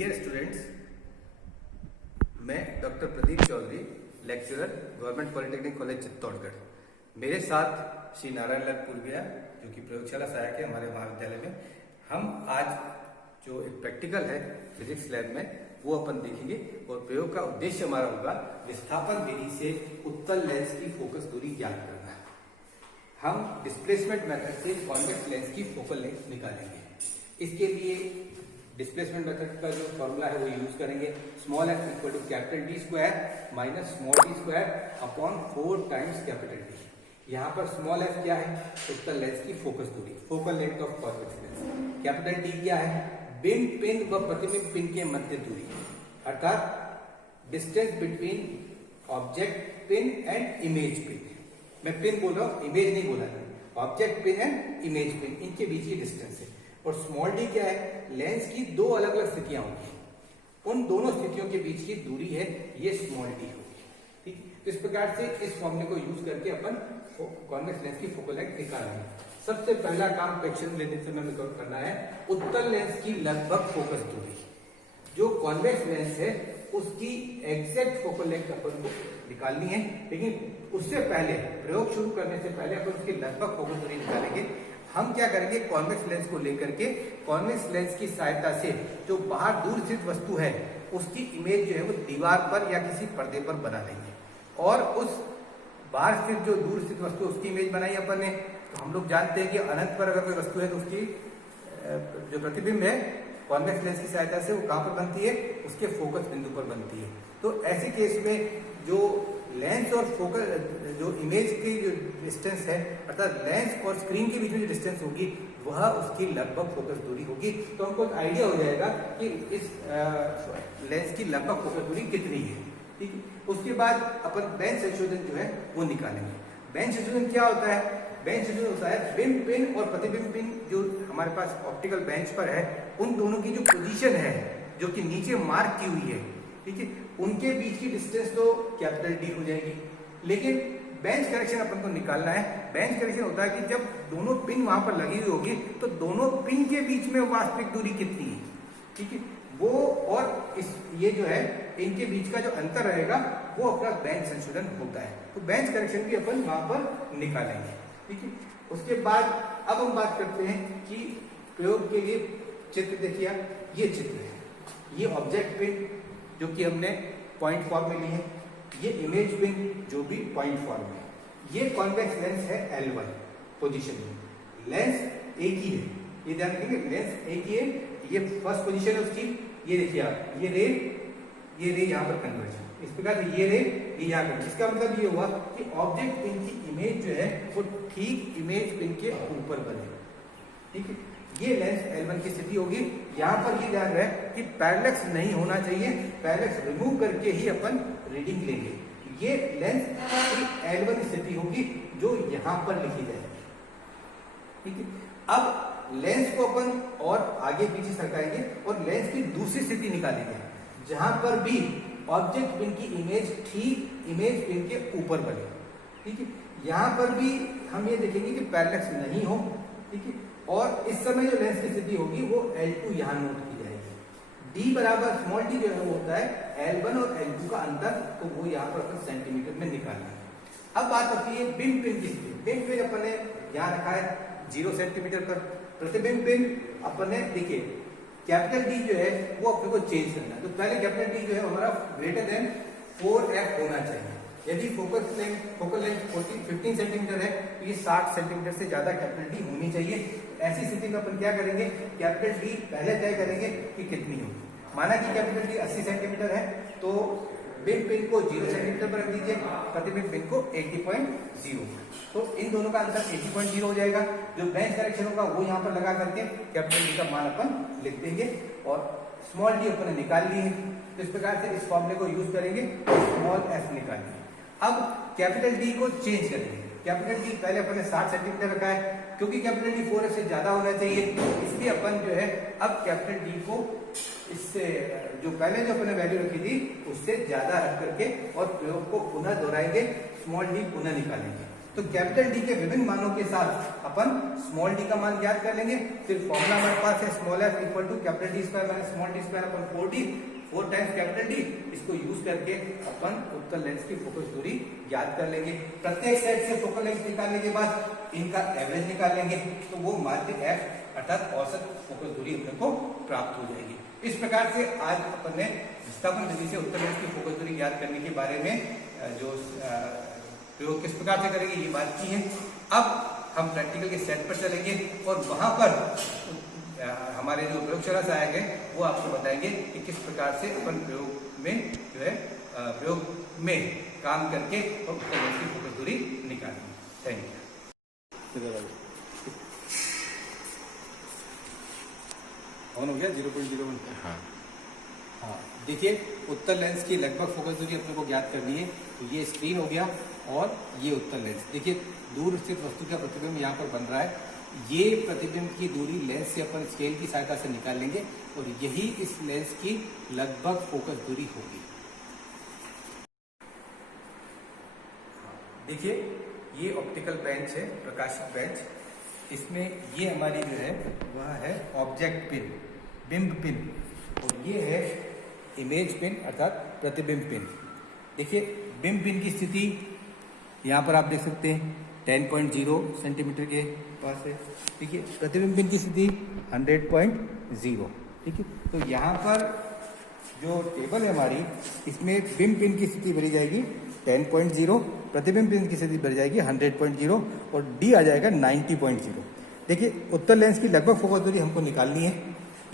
Dear students, मैं doctor Pradeep Chaudhary, lecturer, government polytechnic college Chittorgarh. मेरे साथ श्री नारायण लाल पुरबिया, जो कि प्रयोगशाला सहायक है हमारे महाविद्यालय में। हम आज जो एक प्रैक्टिकल है फिजिक्स लैब में, वो अपन देखेंगे और प्रयोग का उद्देश्य हमारा होगा विस्थापन विधि से उत्तल लेंस की फोकस दूरी ज्ञात करना है। हम डिस्प्लेसमेंट मेथड से कॉन्वेक्स लेंस की फोकल लेंथ निकालेंगे। इसके लिए डिस्प्लेसमेंट मेथड का जो फॉर्मूला है वो यूज करेंगे। Small f equal to capital D square minus small d square upon 4 times capital D. यहाँ पर स्मॉल एफ क्या है? उत्तल लेंस की फोकस दूरी, focal length of convex lens. Capital D क्या है? बिंब पिन व प्रतिबिंब पिन के मध्य दूरी, अर्थात distance between object pin and image pin. मैं पिन बोल रहा हूँ, इमेज नहीं बोला है। Object pin and image pin, इनके बीच की डिस्टेंस है। और स्मॉल डी क्या है? लेंस की दो अलग अलग स्थितियां होंगी, उन दोनों स्थितियों के बीच की दूरी है, ये स्मॉल डी होगी। ठीक, तो इस प्रकार से इस फॉर्मूले को यूज करके अपन कॉन्वेक्स लेंस की फोकल लेंथ निकालेंगे। सबसे पहला काम क्वेश्चन लेने से हमें करना है उत्तल लेंस की लगभग फोकस दूरी। जो कॉन्वेक्स लेंस है उसकी एग्जैक्ट फोकल लेंथ अपन को निकालनी है, लेकिन उससे पहले, प्रयोग शुरू करने से पहले अपन उसकी लगभग फोकस दूरी निकालेंगे। हम क्या करेंगे? कॉन्वेक्स लेंस को लेकर के कॉन्वेक्स लेंस की सहायता से जो बाहर दूर स्थित वस्तु है उसकी इमेज जो है वो दीवार पर या किसी पर्दे पर बना लेंगे। और उस बाहर स्थित जो दूर स्थित वस्तु उसकी इमेज बनाई अपन ने, तो हम लोग जानते हैं कि अनंत पर अगर कोई वस्तु है तो उसकी जो प्रतिबिंब है कॉन्वेक्स लेंस की सहायता से वो कहां पर बनती है? उसके फोकस बिंदु पर बनती है। तो ऐसे केस में जो लेंस और फोकस, जो इमेज की जो डिस्टेंस है, अर्थात लेंस और स्क्रीन के बीच में जो डिस्टेंस होगी वह उसकी लगभग फोकस दूरी होगी। तो हमको एक आइडिया हो जाएगा कि इस लेंस की लगभग फोकस दूरी कितनी है। ठीक है, उसके बाद अपन बेंच संशोधन जो है वो निकालेंगे। बेंच संशोधन क्या होता है? बेंच संशोधन होता है बिंब पिन और प्रतिबिंब पिन जो हमारे पास ऑप्टिकल बेंच पर है, उन दोनों की जो पोजीशन है जो कि नीचे मार्क की हुई है, ठीक है, उनके बीच की डिस्टेंस तो कैपिटल डी हो जाएगी। लेकिन बेंच करेक्शन अपन को निकालना है। बेंच करेक्शन होता है कि जब दोनों पिन वहां पर लगी हुई होगी तो दोनों पिन के बीच में वास्तविक दूरी कितनी है, ठीक है, वो और इस ये जो है इनके बीच का जो अंतर रहेगा वो अपना बेंच संशोधन होता है। तो बेंच करेक्शन भी अपन वहां पर निकालेंगे। ठीक है, उसके बाद अब हम बात करते हैं कि प्रयोग के लिए चित्र देखिए, ये चित्र है, ये ऑब्जेक्ट पिन जो कि हमने पॉइंट फॉर्म में ली है, ये इमेज पिन जो भी पॉइंट फॉर्म में, ये कॉन्वेक्स लेंस है L1 पोजीशन में। लेंस एक ही है, ये ध्यान रखेंगे, लेंस एक ही है। ये फर्स्ट पोजीशन है उसकी, ये देखिए आप, ये रे यहाँ पर कन्वर्जन, इस प्रकार से ये रे यहाँ पर। इसका मतलब ये हुआ कि ऑब्जेक्ट पिन की इमेज जो है वो ठीक इमेज पिन के ऊपर बने। ठीक है, ये लेंस L1 की स्थिति होगी। यहाँ पर ये ध्यान रहे कि पैरेलैक्स नहीं होना चाहिए, पैरेलैक्स रिमूव करके ही अपन रीडिंग लेंगे। ये लेंस की L1 स्थिति होगी जो यहाँ पर लिखी जाएगी। ठीक है, अब लेंस को अपन और आगे पीछे सरकाएंगे और लेंस की दूसरी स्थिति निकालेंगे जहां पर भी ऑब्जेक्ट पिन की इमेज ठीक इमेज पिन के ऊपर बने। ठीक है, यहाँ पर भी हम ये देखेंगे कि पैरेलैक्स नहीं हो। ठीक है, और इस समय जो लेंस की स्थिति होगी वो L2 यहाँ नोट की जाएगी। D बराबर स्मॉल d जो है वो होता है L1 और L2 का अंतर, तो वो यहाँ पर अपन सेंटीमीटर में निकालना है। अब बात होती है बिंब पिन की स्थिति। बिंब पिन अपन ने यहाँ रखा है 0 सेंटीमीटर पर। प्रतिबिंब पिन अपन ने, देखिए कैपिटल D जो है वो अपने को चेंज करना है। तो पहले कैपिटल D जो है हमारा ग्रेटर देन 4f होना चाहिए। यदि फोकल लेंथ 15 सेंटीमीटर है तो ये 60 सेंटीमीटर से ज्यादा कैपिटल D होनी चाहिए। ऐसी स्थिति में अपन क्या करेंगे? कैपिटल D पहले तय करेंगे कि कितनी होगी। माना कि कैपिटल D 80 सेंटीमीटर है तो बिंब पिन को 0 सेंटीमीटर पर रख दीजिए, प्रतिबिंब पिन को 80.0। तो इन दोनों का अंतर 80.0 हो जाएगा। जो बेंच करेक्शन होगा वो यहाँ पर लगा करके कैपिटल D का मान अपन लिख देंगे और स्मॉल d अपन ने निकाल ली है। तो इस प्रकार से इस फॉर्मूले को यूज करेंगे, स्मॉल f निकालिए। अब कैपिटल D को चेंज करेंगे। कैपिटल D पहले अपन ने 60 सेंटीमीटर रखा है, क्योंकि कैपिटल D 4f से ज्यादा होना चाहिए, इसलिए अपन जो है अब कैपिटल D को इससे जो पहले जो अपने वैल्यू रखी थी उससे ज्यादा रख करके और प्रयोग को पुनः दोहराएंगे, स्मॉल d पुनः निकालेंगे। तो कैपिटल डी के विभिन्न मानों के साथ अपन स्मॉल डी का मान ज्ञात कर लेंगे। फिर फॉर्मूला हमारे पास है small f equal to capital D square minus small d square upon 4d, 4 times capital D. इसको यूज करके अपन उत्तल लेंस की फोकस दूरी ज्ञात कर लेंगे। प्रत्येक सेट से फोकल लेंथ निकालने के बाद इनका एवरेज निकाल लेंगे, तो वो माध्य एफ अर्थात औसत फोकस दूरी अपने को प्राप्त हो जाएगी। इस प्रकार से आज अपन ने विस्थापन विधि से उत्तल लेंस की फोकस दूरी ज्ञात करने के बारे में जो प्रयोग किस प्रकार से करेंगे ये बात की है। अब हम प्रैक्टिकल के सेट पर चलेंगे और वहां पर हमारे जो प्रयोगशाला से आएंगे वो आपको बताएंगे कि किस प्रकार से अपन प्रयोग में जो है प्रयोग में काम करके और उत्तल लेंस की फोकस दूरी निकालेंगे। Thank you. ऑन हो गया 0.01। हाँ देखिए, उत्तल लेंस की लगभग फोकस दूरी अपने को ज्ञात करनी है। तो ये स्क्रीन हो गया और ये उत्तल लेंस। देखिए दूर स्थित वस्तु का प्रतिबिंब यहाँ पर बन रहा है। ये प्रतिबिंब की दूरी लेंस से अपन स्केल की सहायता से निकाल लेंगे और यही इस लेंस की लगभग फोकस दूरी होगी। देखिए ये ऑप्टिकल बेंच है, प्रकाशित बेंच। इसमें ये हमारी जो है वह है ऑब्जेक्ट पिन, बिंब पिन, और ये है इमेज पिन अर्थात प्रतिबिंब पिन। देखिए बिंब पिन की स्थिति यहाँ पर आप देख सकते हैं 10.0 सेंटीमीटर के पास है। ठीक है, प्रतिबिंब पिन की स्थिति 100.0। ठीक है, तो यहाँ पर जो टेबल है हमारी, इसमें बिंब पिन की स्थिति भरी जाएगी 10.0, प्रतिबिंब पिन की स्थिति भरी जाएगी 100.0 और डी आ जाएगा 90.0। देखिए उत्तल लेंस की लगभग फोकस दूरी हमको निकालनी है।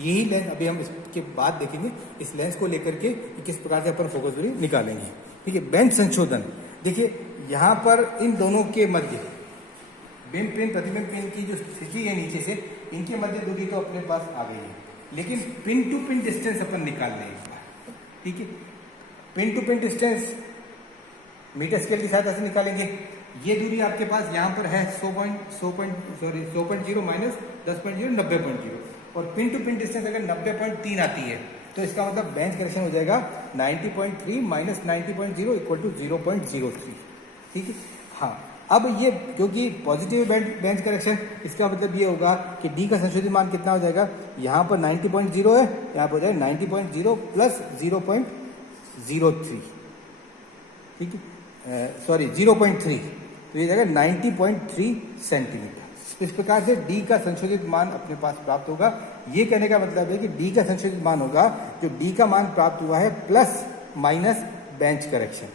यही लेंस अभी हम इसके बाद देखेंगे, इस लेंस को लेकर के किस प्रकार से अपन फोकस दूरी निकालेंगे। ठीक है, बेंच संशोधन। देखिए यहाँ पर इन दोनों के मध्य बिंब पिन प्रतिबिंब पिन की जो स्थिति है नीचे से, इनके मध्य दूरी तो अपने पास आ गई है, लेकिन पिन टू पिन डिस्टेंस अपन निकाल लेंगे। ठीक है, pin to pin distance metre scale की सहायता से निकालेंगे। ये दूरी आपके पास यहाँ पर है 100.0 माइनस 10.0 90.0 और पिन टू पिन डिस्टेंस अगर 90.3 आती है तो इसका मतलब बेंच करेक्शन हो जाएगा 90.3 माइनस 90.0 इक्वल टू 0.03। ठीक है, हाँ अब ये क्योंकि पॉजिटिव बेंच करेक्शन, इसका मतलब ये होगा कि डी का संशोधित मान कितना हो जाएगा, यहाँ पर 90.0 है, यहाँ पर हो जाएगा 90.0 प्लस 0.03। ठीक है, सॉरी 0.3, तो ये जाएगा 90.3 सेंटीमीटर। इस प्रकार से डी का संशोधित मान अपने पास प्राप्त होगा। ये कहने का मतलब है कि डी का संशोधित मान होगा जो डी का मान प्राप्त हुआ है plus minus bench correction,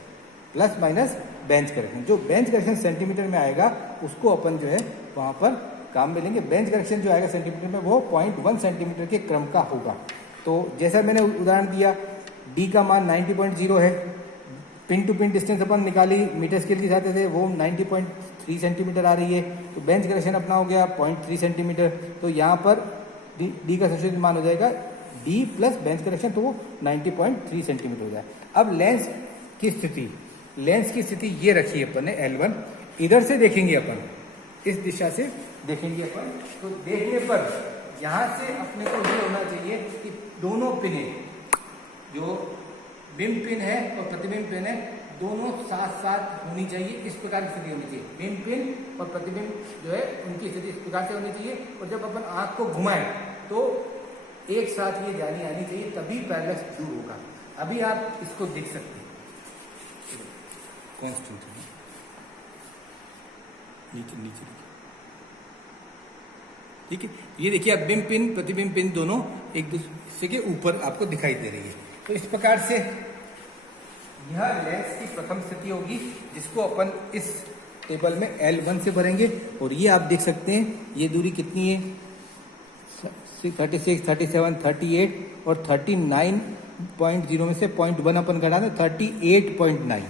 plus minus bench correction. जो बेंच करेक्शन सेंटीमीटर में आएगा उसको अपन जो है वहां पर काम में लेंगे। बेंच करेक्शन जो आएगा सेंटीमीटर में वो 0.1 सेंटीमीटर के क्रम का होगा। तो जैसा मैंने उदाहरण दिया, डी का मान 90.0 है, पिन टू पिन डिस्टेंस अपन निकाली मीटर स्केल की सहायता से, वो 90.3 सेंटीमीटर आ रही है। तो बेंच करेक्शन अपना हो गया 0.3 सेंटीमीटर। तो यहाँ पर डी का संशोधित मान हो जाएगा डी प्लस बेंच करेक्शन, तो वो 90.3 सेंटीमीटर हो जाए। अब लेंस की स्थिति ये रखी अपन ने L1। इधर से देखेंगे अपन, इस दिशा से देखेंगे अपन, तो देखने पर यहाँ से अपने को ये होना चाहिए कि दोनों पिने, जो बिंब पिन है और प्रतिबिंब पिन है, दोनों साथ साथ होनी चाहिए। इस प्रकार की स्थिति होनी चाहिए। बिंब पिन और प्रतिबिंब जो है उनकी स्थिति इस प्रकार से होनी चाहिए और जब अपन आंख को घुमाएं तो एक साथ ये जानी आनी चाहिए, तभी पैरेलक्स दूर होगा। अभी आप इसको देख सकते हैं, नीचे ठीक है। ये देखिए अब बिंब पिन प्रतिबिंब पिन दोनों एक दूसरे के ऊपर आपको दिखाई दे रही है। तो इस प्रकार से यह लेंस की प्रथम स्थिति होगी, जिसको अपन इस टेबल में L1 से भरेंगे। और ये आप देख सकते हैं ये दूरी कितनी है, 36, 37, 38 और 39.0 में से 0.1 अपन घटा दें 38.9।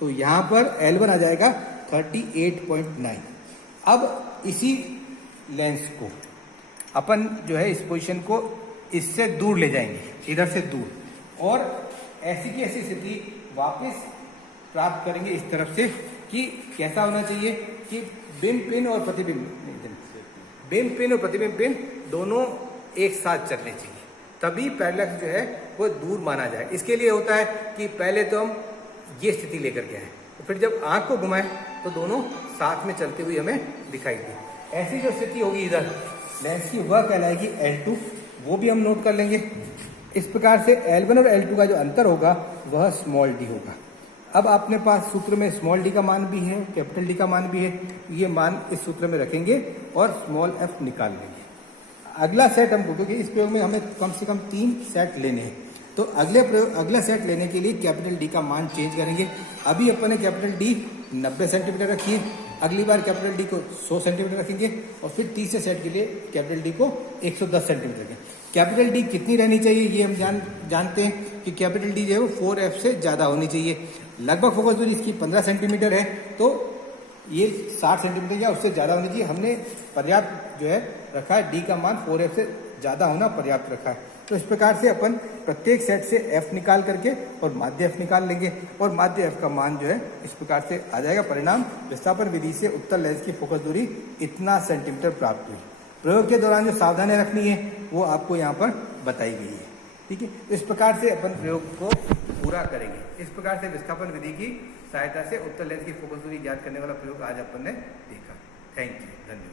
तो यहाँ पर L1 आ जाएगा 38.9। अब इसी लेंस को अपन जो है इस पोजीशन को इससे दूर ले जाएंगे, इधर से दूर, और ऐसी की ऐसी स्थिति वापस प्राप्त करेंगे इस तरफ से कि कैसा होना चाहिए कि बिंब पिन और प्रतिबिंब पिन दोनों एक साथ चलने चाहिए, तभी पैरेलक्स जो है वो दूर माना जाए। इसके लिए होता है कि पहले तो हम ये स्थिति लेकर के आए, तो फिर जब आंख को घुमाएं तो दोनों साथ में चलती हुई हमें दिखाई दी। ऐसी जो स्थिति होगी इधर लेंस की वह कहलाएगी L2, वो भी हम नोट कर लेंगे। इस प्रकार से L1 और L2 का जो अंतर होगा वह स्मॉल डी होगा। अब अपने पास सूत्र में स्मॉल डी का मान भी है, कैपिटल डी का मान भी है, ये मान इस सूत्र में रखेंगे और स्मॉल एफ निकाल लेंगे। अगला सेट हमको, क्योंकि इस प्रयोग में हमें कम से कम 3 सेट लेने हैं, तो अगला सेट लेने के लिए कैपिटल डी का मान चेंज करेंगे। अभी अपन ने कैपिटल डी 90 सेंटीमीटर रखी है, अगली बार कैपिटल डी को 100 सेंटीमीटर रखेंगे और फिर तीसरे सेट के लिए कैपिटल डी को 110 सेंटीमीटर रखेंगे। कैपिटल डी कितनी रहनी चाहिए ये हम जानते हैं कि कैपिटल डी जो है वो 4F से ज़्यादा होनी चाहिए। लगभग फोकस दूरी इसकी 15 सेंटीमीटर है, तो ये 60 सेंटीमीटर या उससे ज़्यादा होनी चाहिए। हमने पर्याप्त जो है रखा है, डी का मान 4F से ज़्यादा होना पर्याप्त रखा है। तो इस प्रकार से अपन प्रत्येक सेट से F निकाल करके और माध्य F निकाल लेंगे और माध्य F का मान जो है इस प्रकार से आ जाएगा। परिणाम, विस्थापन विधि से उत्तल लेंस की फोकस दूरी इतना सेंटीमीटर प्राप्त हुई। प्रयोग के दौरान जो सावधानियां रखनी है वो आपको यहाँ पर बताई गई है। ठीक है, इस प्रकार से अपन प्रयोग को पूरा करेंगे। इस प्रकार से विस्थापन विधि की सहायता से उत्तल लेंस की फोकस दूरी ज्ञात करने वाला प्रयोग आज अपन ने देखा। थैंक यू, धन्यवाद।